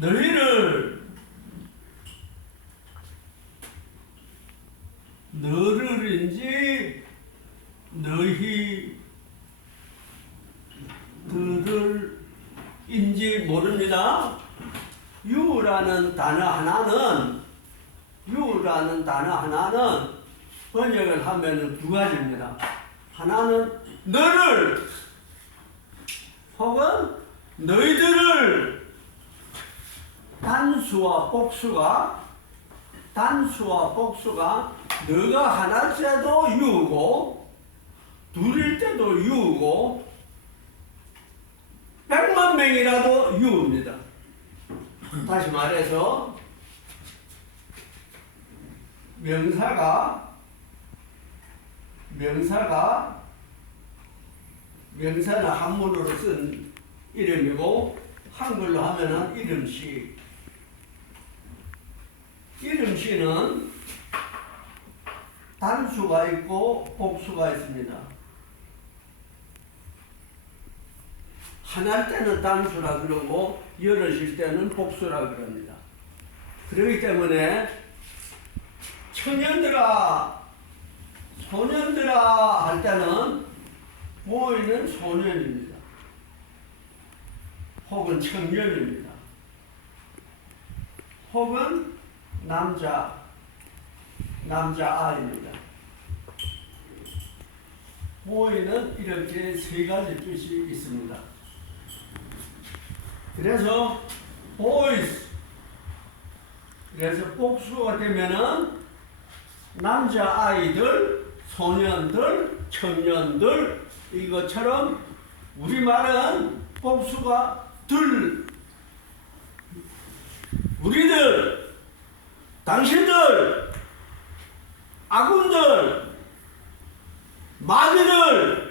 너희를 너를인지 너희 들을인지 모릅니다. 유라는 단어 하나는 유라는 단어 하나는 번역을 하면은 두 가지입니다. 하나는 너를 혹은 너희들을 단수와 복수가 단수와 복수가 너가 하나일 때도 유고 둘일 때도 유고 백만 명이라도 유입니다. 다시 말해서 명사가 명사가 명사는 한문으로 쓴 이름이고 한글로 하면은 이름시 이름시는 단수가 있고 복수가 있습니다. 하나일 때는 단수라 그러고 여럿일 때는 복수라 그럽니다. 그렇기 때문에 청년들아 소년들아 할 때는 모이는 소년입니다. 혹은 청년입니다. 혹은 남자 남자 아이입니다. 모이는 이렇게 세 가지 뜻이 있습니다. 그래서 boys 그래서 복수가 되면은 남자 아이들, 소년들, 청년들 이것처럼 우리 말은 복수가 들 우리들 당신들 아군들 마귀들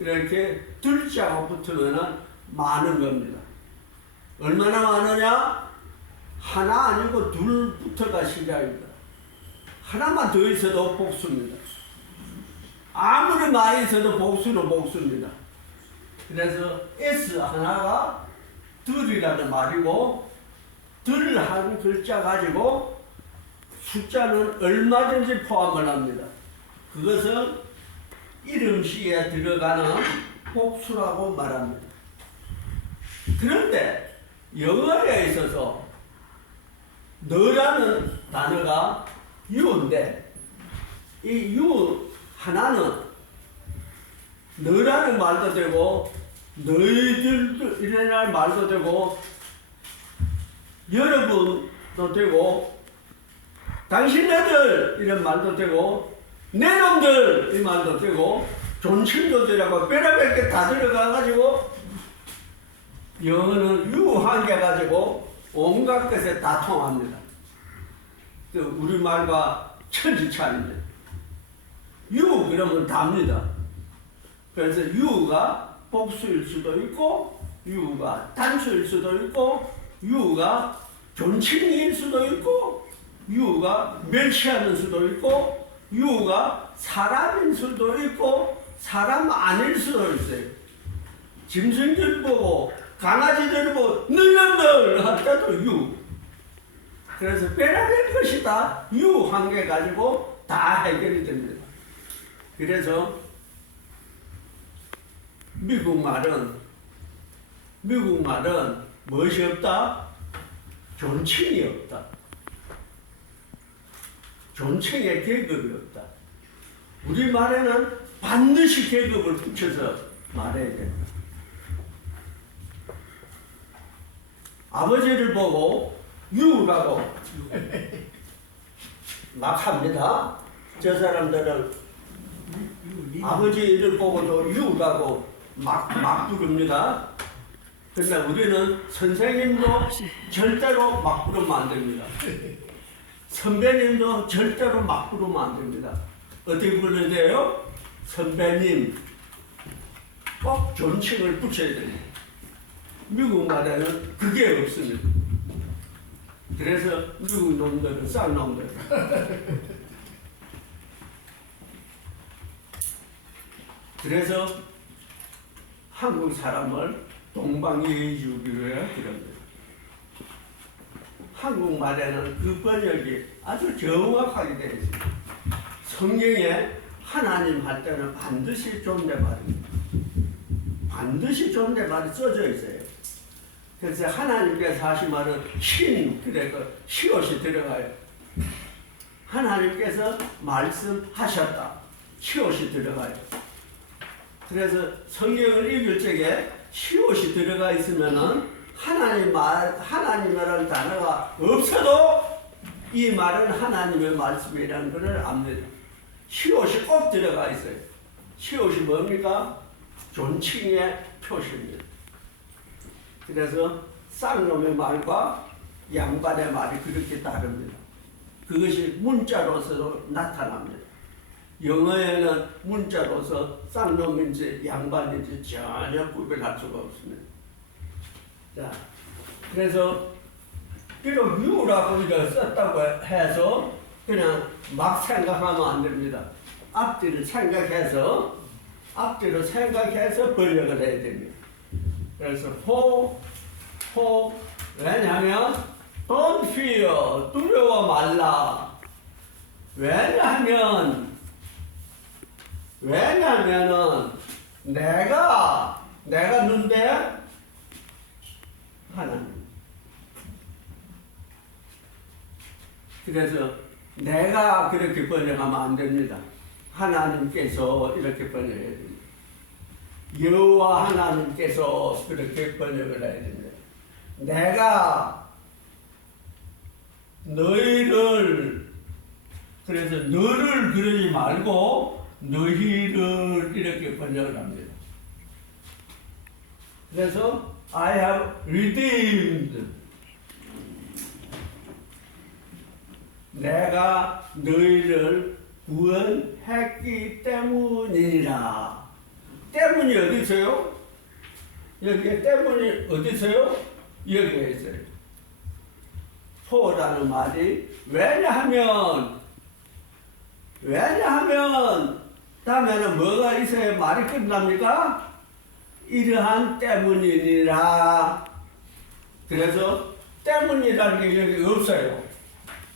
이렇게 들자가 붙으면은 많은 겁니다. 얼마나 많으냐? 하나 아니고 둘부터가 시작입니다. 하나만 더 있어도 복수입니다. 아무리 많이 있어도 복수는 복수입니다. 그래서 S 하나가 들이라는 말이고 들 한 글자 가지고 숫자는 얼마든지 포함을 합니다. 그것은 이름시에 들어가는 복수라고 말합니다. 그런데 영어에 있어서 너라는 단어가 유인데 이 유 하나는 너라는 말도 되고 너희들도 이라는 말도 되고 여러분도 되고 당신네들 이런 말도 되고 내 놈들 이 말도 되고 존칭도 되라고 빼라뺄 게다 들어가가지고 영어는 유한 개 가지고 온갖 것에 다 통합니다. 그 우리말과 천지차입니다. 유 그러면 답니다. 그래서 유가 복수일 수도 있고 유가 단수일 수도 있고 유가 존칭일 수도 있고 유가 멸치하는 수도 있고 유가 사람일 수도 있고 사람 아닐 수도 있어요. 짐승들 보고 강아지들 보고 너희들 할 때도 유. 그래서 빼라낼 것이다. 유 한 개 가지고 다 해결이 됩니다. 그래서 미국 말은 미국 말은 무엇이 없다? 존칭이 없다. 존칭에 계급이 없다. 우리 말에는 반드시 계급을 붙여서 말해야 된다. 아버지를 보고 유라고 막 합니다. 저 사람들은 아버지를 보고도 유라고 막, 막 부릅니다. 그러나 우리는 선생님도 절대로 막 부르면 안 됩니다. 선배님도 절대로 막 부르면 안 됩니다. 어떻게 부르면 돼요? 선배님. 꼭 존칭을 붙여야 됩니다. 미국 말에는 그게 없습니다. 그래서 미국 놈들은 쌀놈들. 그래서 한국 사람을 동방예의주의라 그럽니다. 한국말에는 그 번역이 아주 정확하게 되어 있습니다. 성경에 하나님 할 때는 반드시 존댓말입니다. 반드시 존댓말이 써져 있어요. 그래서 하나님께서 하신 말은 신, 그래, 그 시옷이 들어가요. 하나님께서 말씀하셨다. 시옷이 들어가요. 그래서 성경을 읽을 적에 시옷이 들어가 있으면은 하나님 말, 하나님이라는 단어가 없어도 이 말은 하나님의 말씀이라는 것을 압니다. 시옷이 꼭 들어가 있어요. 시옷이 뭡니까? 존칭의 표시입니다. 그래서 쌍놈의 말과 양반의 말이 그렇게 다릅니다. 그것이 문자로서도 나타납니다. 영어에는 문자로서 쌍놈인지 양반인지 전혀 구별할 수가 없습니다. 자, 그래서 비록 유라고 이거 썼다고 해서 그냥 막 생각하면 안 됩니다. 앞뒤를 생각해서 앞뒤를 생각해서 번역을 해야 됩니다. 그래서 호, 호, 왜냐하면 don't fear, 두려워 말라. 왜냐하면 왜냐하면은 내가 내가 누군데 하나님. 그래서 내가 그렇게 번역하면 안 됩니다. 하나님께서 이렇게 번역해야 됩니다. 여호와 하나님께서 그렇게 번역을 해야 됩니다. 내가 너희를 그래서 너를 그러지 말고 너희를 이렇게 번역을 합니다. 그래서 I have redeemed 내가 너희를 구원했기 때문이라. 때문이 어디 있어요? 여기에 때문이 어디 있어요? 여기에 있어요. 포라는 말이 왜냐하면 왜냐하면 다음에는 뭐가 있어야 말이 끝납니까? 이러한 때문이니라. 그래서 때문이라는 게 여기 없어요.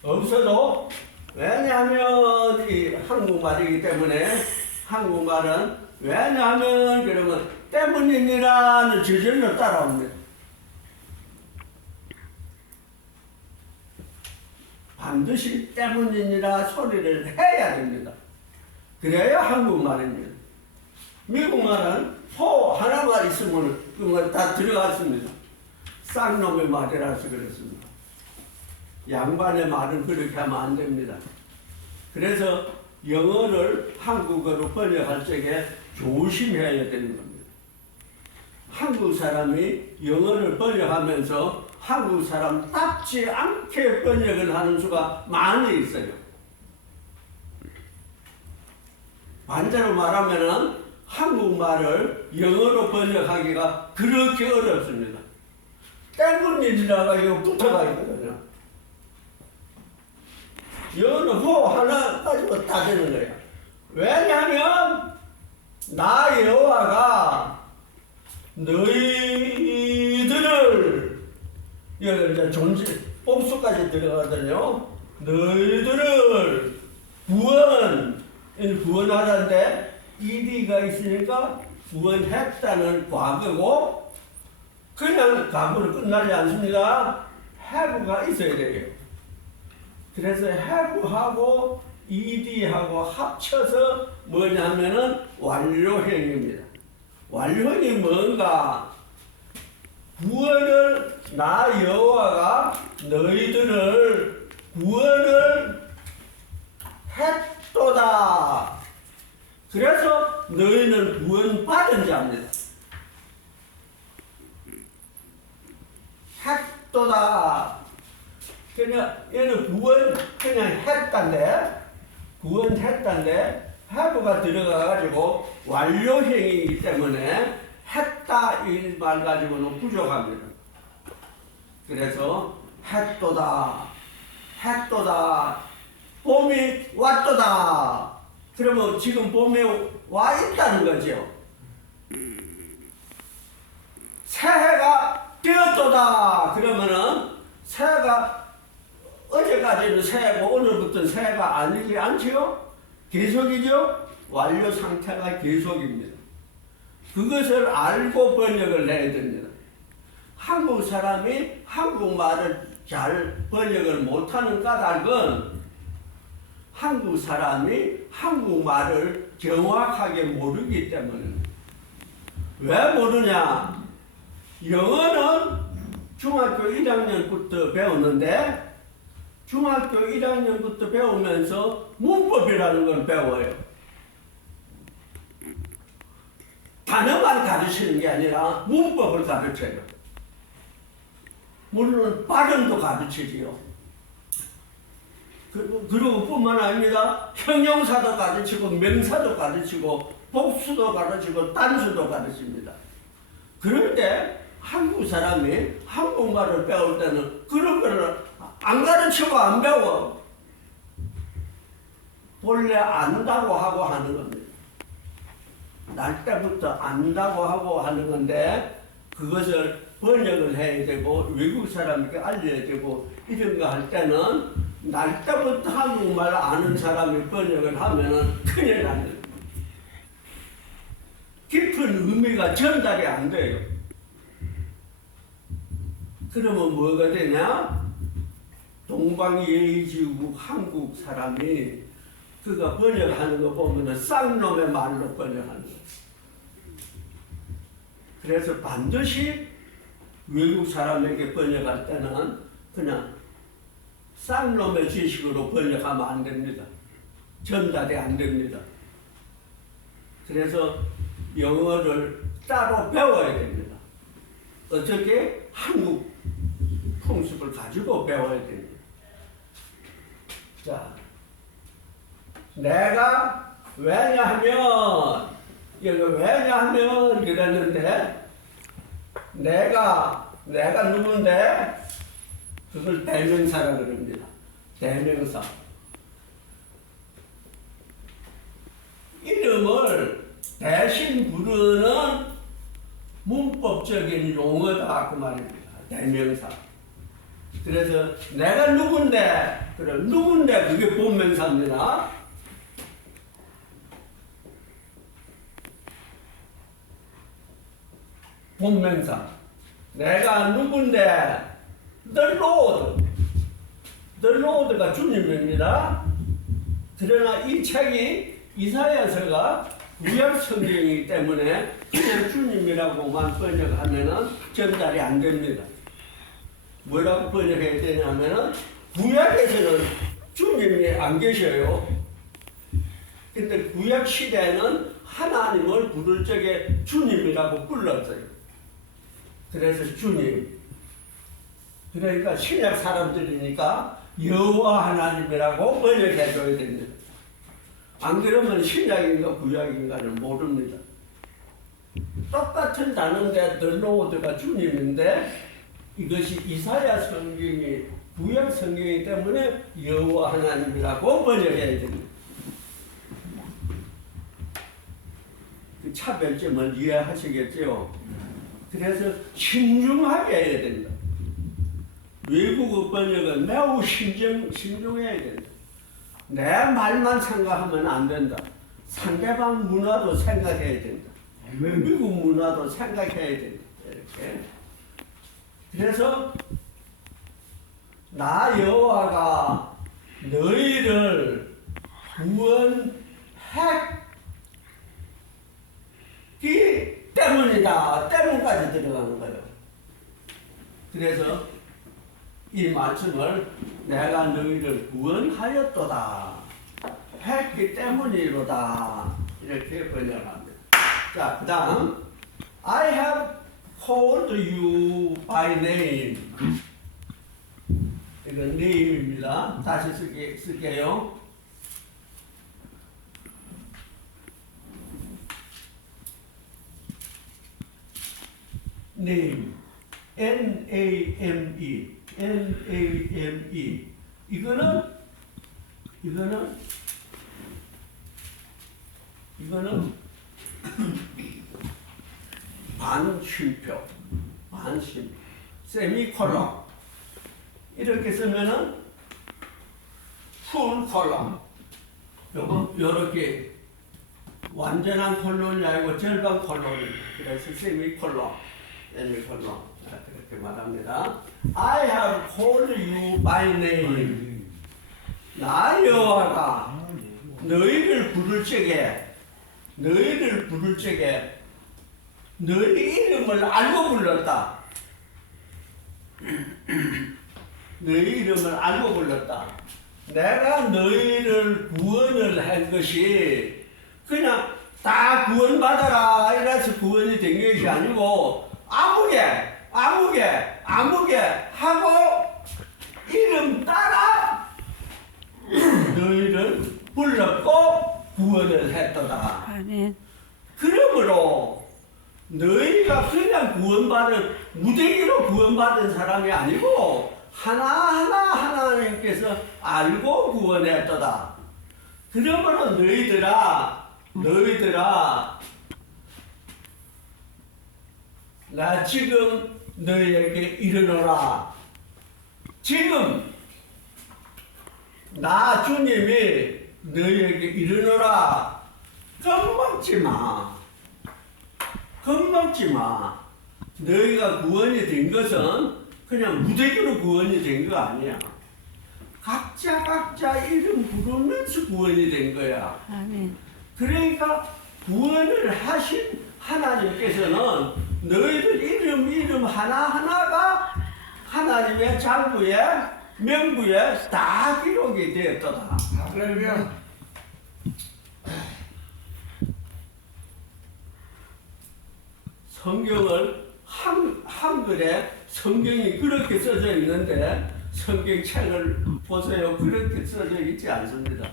없어도 왜냐하면 이 한국말이기 때문에 한국말은 왜냐하면 그러면 때문이니라는 저절로 따라옵니다. 반드시 때문이니라 소리를 해야 됩니다. 그래야 한국말입니다. 미국말은 호 하나만 있으면 그말 다 들어갔습니다. 쌍놈의 말이라서 그렇습니다. 양반의 말은 그렇게 하면 안 됩니다. 그래서 영어를 한국어로 번역할 적에 조심해야 되는 겁니다. 한국 사람이 영어를 번역하면서 한국 사람답지 않게 번역을 하는 수가 많이 있어요. 반대로 말하면은 한국말을 영어로 번역하기가 그렇게 어렵습니다. 때문이라가 이거 붙어가 있거든요. 영어는 호 하나 가지고 다 되는 거예요. 왜냐하면 나 여호와가 너희들을 여기 이제 존재 복수까지 들어가거든요. 너희들을 구원 구원하는데 이리가 있으니까 구원했다는 과거고 그냥 과거로 끝나지 않습니다. have가 있어야 돼요. 그래서 have하고 ed하고 합쳐서 뭐냐면은 완료형입니다. 완료형이 뭔가? 구원을 나 여호와가 너희들을 구원을 했도다. 그래서 너희는 구원 받은 자입니다. 했도다. 그냥 얘는 구원 그냥 했단데 구원했단데 하부가 들어가가지고 완료형이기 때문에 했다 이 말 가지고는 부족합니다. 그래서 했도다, 했도다, 봄이 왔도다. 그러면 지금 봄에 와 있다는 거죠. 새해가 되었도다. 그러면은 새해가 언제까지는 새해고 오늘부터 새해가 아니지 않지요? 계속이죠? 완료 상태가 계속입니다. 그것을 알고 번역을 해야 됩니다. 한국 사람이 한국말을 잘 번역을 못하는 까닭은 한국 사람이 한국말을 정확하게 모르기 때문에 왜 모르냐? 영어는 중학교 1학년부터 배우는데 중학교 1학년부터 배우면서 문법이라는 걸 배워요. 단어만 가르치는 게 아니라 문법을 가르쳐요. 물론 발음도 가르치지요. 그리고, 그리고 뿐만 아닙니다. 형용사도 가르치고 명사도 가르치고 복수도 가르치고 단수도 가르칩니다. 그럴 때 한국 사람이 한국말을 배울 때는 그런 거를 안 가르치고 안 배워. 본래 안다고 하고 하는 겁니다. 날 때부터 안다고 하고 하는 건데 그것을 번역을 해야 되고 외국 사람에게 알려야 되고 이런 거 할 때는 날 때부터 한국말 아는 사람이 번역을 하면은 큰일 납니다. 깊은 의미가 전달이 안 돼요. 그러면 뭐가 되냐? 동방예의지국 한국 사람이 그가 번역하는 거 보면은 쌍놈의 말로 번역하는 거. 그래서 반드시 외국 사람에게 번역할 때는 그냥 쌍놈의 지식으로 번역하면 안 됩니다. 전달이 안 됩니다. 그래서 영어를 따로 배워야 됩니다. 어떻게 한국 풍습을 가지고 배워야 됩니다. 자, 내가 왜냐하면 이거 왜냐하면 그랬는데 내가 내가 누군데 그걸 대명사라 그럽니다. 대명사. 이름을 대신 부르는 문법적인 용어다 그 말입니다. 대명사. 그래서 내가 누군데 그래 누군데 그게 본명사입니다. 본명사. 내가 누군데 The Lord. The Lord가 주님입니다. 그러나 이 책이 이사야서가 구약 성경이기 때문에 그냥 주님이라고만 번역하면은 전달이 안 됩니다. 뭐라고 번역해야 되냐면은 구약에서는 주님이 안 계셔요. 근데 구약 시대에는 하나님을 부를 적에 주님이라고 불렀어요. 그래서 주님. 그러니까 신약 사람들이니까 여호와 하나님이라고 번역해 줘야 됩니다. 안 그러면 신약인가 구약인가를 모릅니다. 똑같은 단어인데 덜로우드가 주님인데 이것이 이사야 성경이 구약 성경이기 때문에 여호와 하나님이라고 번역해야 됩니다. 그 차별점을 이해하시겠죠? 그래서 신중하게 해야 된다. 외국어 번역은 매우 신중, 신중해야 된다. 내 말만 생각하면 안 된다. 상대방 문화도 생각해야 된다. 미국 문화도 생각해야 된다. 이렇게. 그래서 나 여호와가 너희를 구원했기 때문이다. 때문까지 들어가는 거예요. 그래서 이 말씀을 내가 너희를 구원하였도다. 했기 때문이로다. 이렇게 번역합니다. 자, 그 다음. I have called you by name. 이건 name입니다. 다시 쓸게, 쓸게요. name. N-A-M-E. N-A-M-E. 이거는, 이거는, 이거는 반쉼표, 반쉼, 세미콜론. 이렇게 쓰면은 풀 콜론. 요거 요렇게 완전한 콜론이 아니고 절반 콜론. 그래서 세미 콜론, 세미 콜론. 자, 그렇게 말합니다. I have called you by name. 나 여호와가 너희를 부를 적에 너희를 부를 적에 너희 이름을 알고 불렀다. 너희 이름을 알고 불렀다. 내가 너희를 구원을 한 것이 그냥 다 구원받아라 이래서 구원이 된 것이 아니고 아무개 아무개 아무개 하고 이름 따라 너희를 불렀고 구원을 했도다. 아멘. 그러므로 너희가 그냥 구원받은 무대기로 구원받은 사람이 아니고 하나하나 하나님께서 알고 구원했도다. 그러므로 너희들아 너희들아 나 지금 너희에게 이르노라. 지금 나 주님이 너희에게 이르노라. 겁먹지 마. 겁먹지 마. 너희가 구원이 된 것은 그냥 무대기로 구원이 된 거 아니야. 각자 각자 이름 부르면서 구원이 된 거야. 아멘. 그러니까 구원을 하신 하나님께서는 너희들 이름 이름 하나하나가 하나님의 장부에 명부에 다 기록이 되었다. 할렐루야. 성경을 한, 한글에 성경이 그렇게 써져 있는데 성경책을 보세요. 그렇게 써져 있지 않습니다.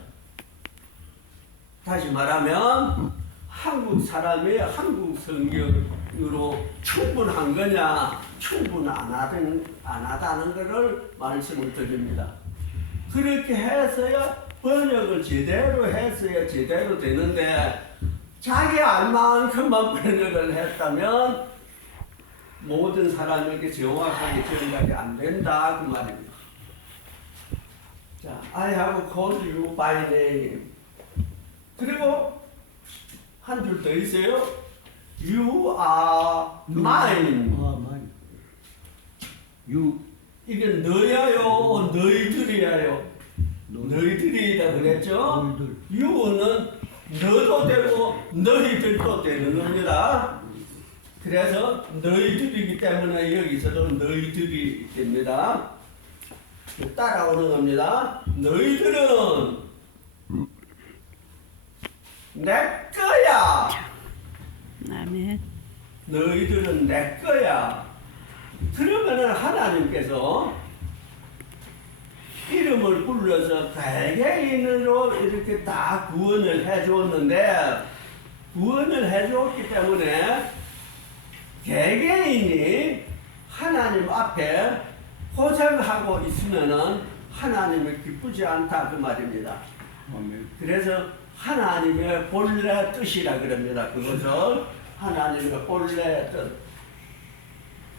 다시 말하면 한국 사람이 한국 성경 으로 충분한 거냐 충분 안 하든 안 하다는 것을 말씀을 드립니다. 그렇게 해서야 번역을 제대로 했어야 제대로 되는데 자기 알만큼만 번역을 했다면 모든 사람에게 정확하게 전달이 안 된다 그 말입니다. 자, I have called you by name. 그리고 한 줄 더 있어요. You are mine. 아, 많이. 유, 이게 너야요, 너희들이야요. 너희들이다 그랬죠? 너희들. 유는 너도 되고 너희들도 되는 겁니다. 그래서 너희들이기 때문에 여기서도 너희들이 됩니다. 따라오는 겁니다. 너희들은 내 거야. 아멘. 너희들은 내 거야. 그러면은 하나님께서 이름을 불러서 개개인으로 이렇게 다 구원을 해주었는데 구원을 해주었기 때문에 개개인이 하나님 앞에 고생하고 있으면은 하나님이 기쁘지 않다 그 말입니다. 아멘. 그래서 하나님의 본래 뜻이라 그럽니다. 그것을 하나님의 본래 뜻.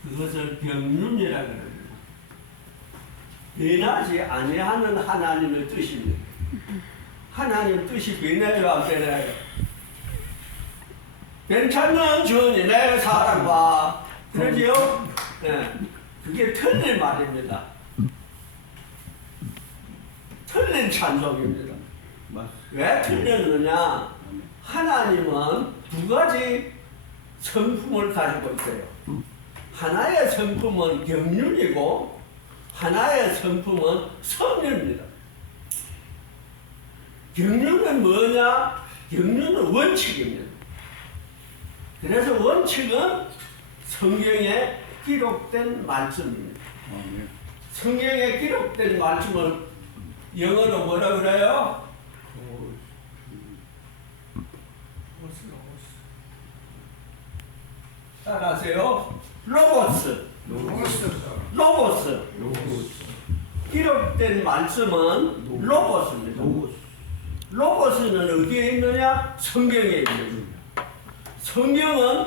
그것을 병륜이라 그럽니다. 변하지 아니하는 하나님의 뜻입니다. 하나님 뜻이 변해요, 안 변해요? 괜찮는 주님의 사랑과 그러지요? 네. 그게 틀린 말입니다. 틀린 찬송입니다. 맞. 왜 틀렸느냐? 하나님은 두 가지 성품을 가지고 있어요. 하나의 성품은 경륜이고 하나의 성품은 성륜입니다. 경륜은 뭐냐? 경륜은 원칙입니다. 그래서 원칙은 성경에 기록된 말씀입니다. 아멘. 성경에 기록된 말씀을 영어로 뭐라 그래요? 따라하세요. 로고스. 로고스. 기록된 말씀은 로고스입니다. 로고스 는 어디에 있느냐? 성경에 있습니다. 성경은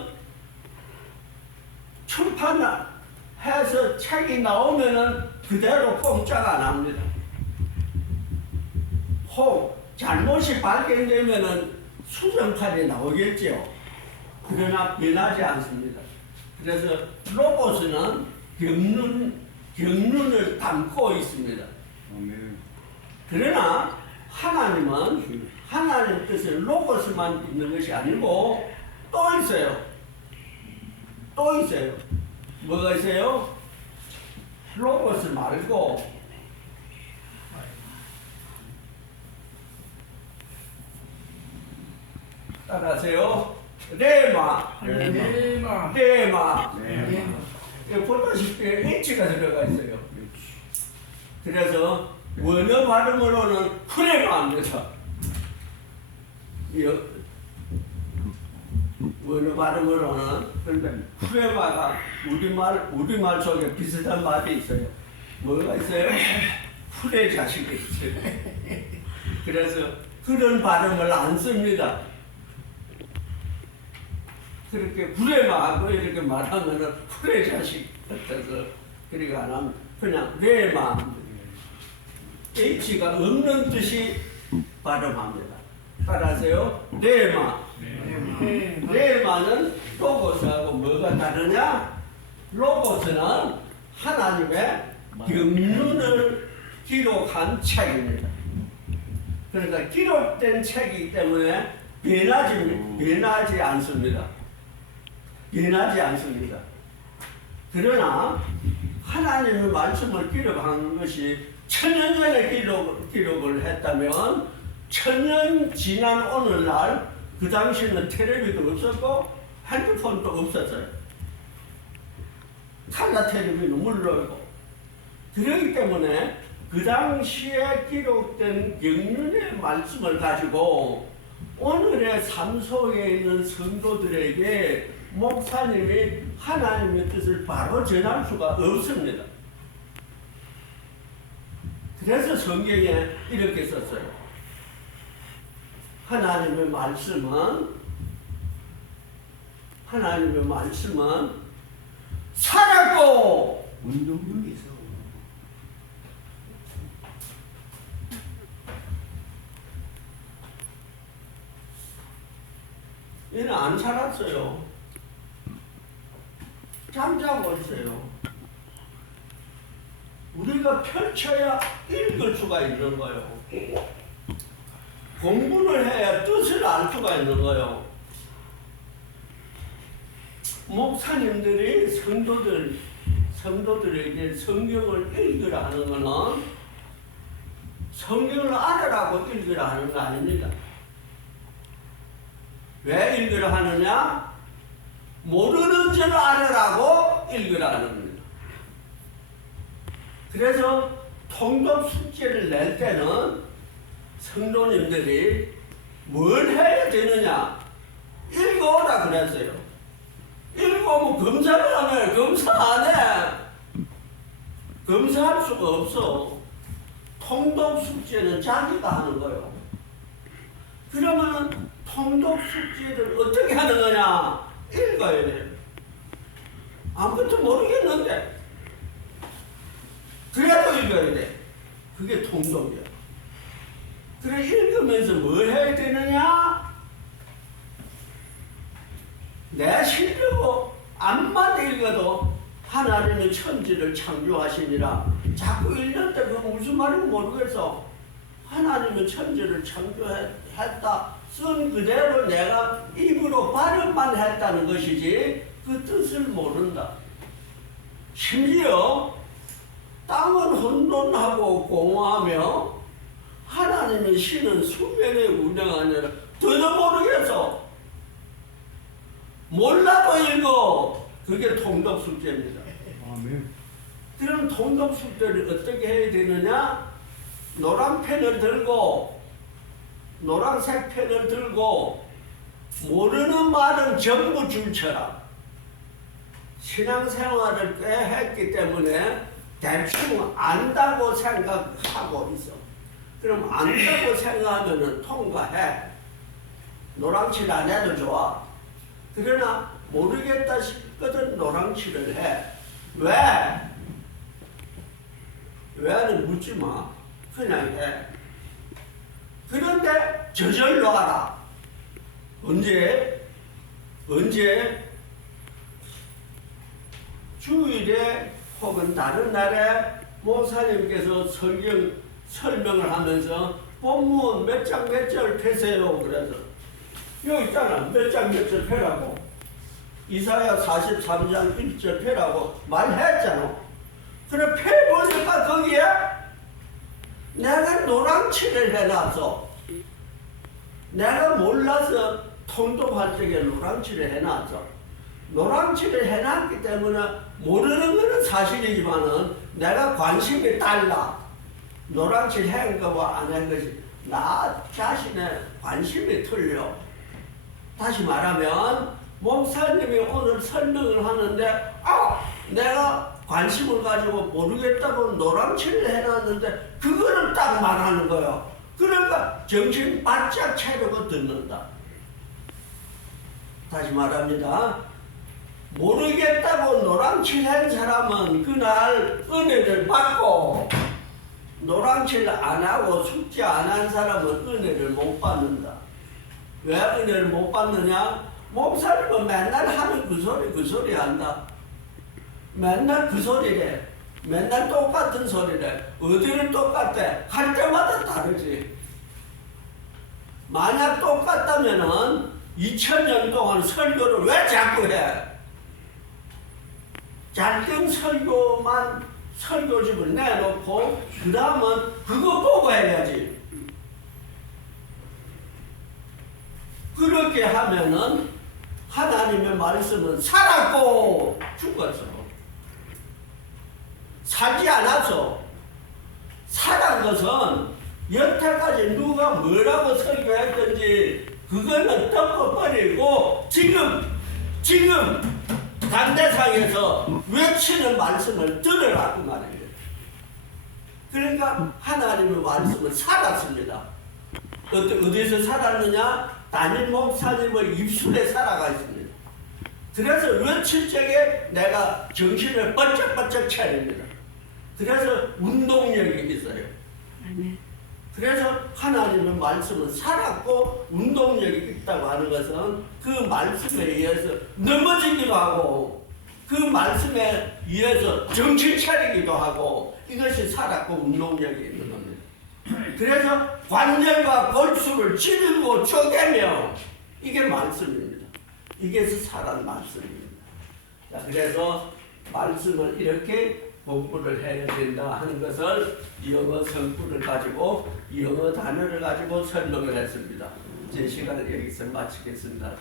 출판해서 책이 나오면은 그대로 안 합니다. 혹 잘못이 발견되면은 수정판이 나오겠죠. 그러나 변하지 않습니다. 그래서 로봇은 경륜, 경륜을 담고 있습니다. 그러나 하나님은 하나님 뜻은 로봇만 있는 것이 아니고 또 있어요. 또 있어요. 뭐가 있어요? 로봇 말고 따라하세요. 레마, 레마. 레마. 네. 여기 보다시피 H가 들어가 있어요. 그래서 원어 발음으로는 프레마입니다. 이 원어 발음으로는 그런데 프레마가 우리말 우리말 속에 비슷한 말이 있어요. 뭐가 있어요? 프레 자식이 있어요. 그래서 그런 발음을 안 씁니다. 그렇게 프레마하고 이렇게 말하면은 프레 자식 같아서 그렇게 안 하면 그냥 레마 H가 없는 뜻이 발음합니다. 따라하세요. 레마. 레마는 로고스하고 뭐가 다르냐? 로고스는 하나님의 경륜을 기록한 책입니다. 그러니까 기록된 책이기 때문에 변하지, 변하지 않습니다. 변하지 않습니다. 그러나 하나님의 말씀을 기록한 것이 천년 전에 기록, 기록을 했다면 천년 지난 오늘날 그 당시에는 텔레비도 없었고 핸드폰도 없었어요. 칼라 텔레비는 물론이고 그렇기 때문에 그 당시에 기록된 경륜의 말씀을 가지고 오늘의 삶 속에 있는 성도들에게 목사님이 하나님의 뜻을 바로 전할 수가 없습니다. 그래서 성경에 이렇게 썼어요. 하나님의 말씀은 하나님의 말씀은 살았고 운동력이 있어. 얘는 안 살았어요. 잠자고 있어요. 우리가 펼쳐야 읽을 수가 있는 거예요. 공부를 해야 뜻을 알 수가 있는 거예요. 목사님들이 성도들, 성도들에게 성경을 읽으라 하는 거는 성경을 알아라고 읽으라 하는 거 아닙니다. 왜 읽으라 하느냐? 모르는 줄 알으라고 읽으라 하는 겁니다. 그래서 통독 숙제를 낼 때는 성도님들이 뭘 해야 되느냐? 읽어오라 그랬어요. 읽어오면 검사를 하면 검사 안 해. 검사할 수가 없어. 통독 숙제는 자기가 하는 거예요. 그러면은 통독 숙제를 어떻게 하는 거냐? 읽어야 돼. 아무것도 모르겠는데. 그래도 읽어야 돼. 그게 통독이야. 그래, 읽으면서 뭘 해야 되느냐? 내 실력으로 안만 읽어도 하나님의 천지를 창조하시니라. 자꾸 읽는데 그 무슨 말인지 모르겠어. 하나님의 천지를 창조했다. 쓴 그대로 내가 입으로 발음만 했다는 것이지 그 뜻을 모른다. 심지어 땅은 혼돈하고 공허하며 하나님의 신은 수면에 운행하느라 더도 모르겠어. 몰라도 읽어. 그게 통독 숙제입니다. 아멘. 그럼 통독 숙제를 어떻게 해야 되느냐? 노란 펜을 들고 노란색 펜을 들고 모르는 말은 전부 줄쳐라. 신앙생활을 꽤 했기 때문에 대충 안다고 생각하고 있어. 그럼 안다고 생각하면 통과해. 노랑칠 안 해도 좋아. 그러나 모르겠다 싶거든 노랑칠을 해. 왜? 왜는 묻지 마. 그냥 해. 그런데 저절로 하라. 언제? 언제? 주일에 혹은 다른 날에 목사님께서 설경 설명을 하면서 본문 몇 장 몇 절 펴세요. 그래서 여기 있잖아. 몇 장 몇 절 펴라고. 이사야 43장 1절 펴라고 말했잖아. 그래 펴보니까 거기에 내가 노랑칠을 해놨어. 내가 몰라서 통독할 적에 노랑칠을 해놨어. 노랑칠을 해놨기 때문에 모르는 것은 사실이지만은 내가 관심이 달라. 노랑칠 한 거와 안 한 것이 나 자신의 관심이 틀려. 다시 말하면 목사님이 오늘 설명을 하는데 아 내가 관심을 가지고 모르겠다고 노랑칠을 해놨는데 그거를 딱 말하는 거예요. 그러니까 정신 바짝 차리고 듣는다. 다시 말합니다. 모르겠다고 노랑칠한 사람은 그날 은혜를 받고 노랑칠 안 하고 숙제 안 한 사람은 은혜를 못 받는다. 왜 은혜를 못 받느냐? 목사님은 맨날 하는 그 소리 그 소리 한다. 맨날 그 소리래. 맨날 똑같은 소리래. 어디를 똑같대? 할 때마다 다르지. 만약 똑같다면은 2000년 동안 설교를 왜 자꾸 해? 작은 설교만 설교집을 내놓고 그 다음은 그거 보고 해야지. 그렇게 하면은 하나님의 말씀은 살았고 죽었어. 살지 않았어. 살한 것은 여태까지 누가 뭐라고 설교했든지 그거는 덮어버리고 지금 지금 단대상에서 외치는 말씀을 들으라고 말이에요. 그러니까 하나님의 말씀은 살았습니다. 어디, 어디서 살았느냐? 담임 목사님의 입술에 살아가 있습니다. 그래서 외칠 적에 내가 정신을 번쩍번쩍 차립니다. 그래서 운동력이 있어요. 그래서 하나님의 말씀은 살았고 운동력이 있다고 하는 것은 그 말씀에 의해서 넘어지기도 하고 그 말씀에 의해서 정신 차리기도 하고 이것이 살았고 운동력이 있는 겁니다. 그래서 관절과 골수를 찌르고 쪼개며 이게 말씀입니다. 이게 살한 말씀입니다. 자, 그래서 말씀을 이렇게 공부를 해야 된다 하는 것을 영어 성분을 가지고 영어 단어를 가지고 설명을 했습니다. 제 시간을 여기서 마치겠습니다.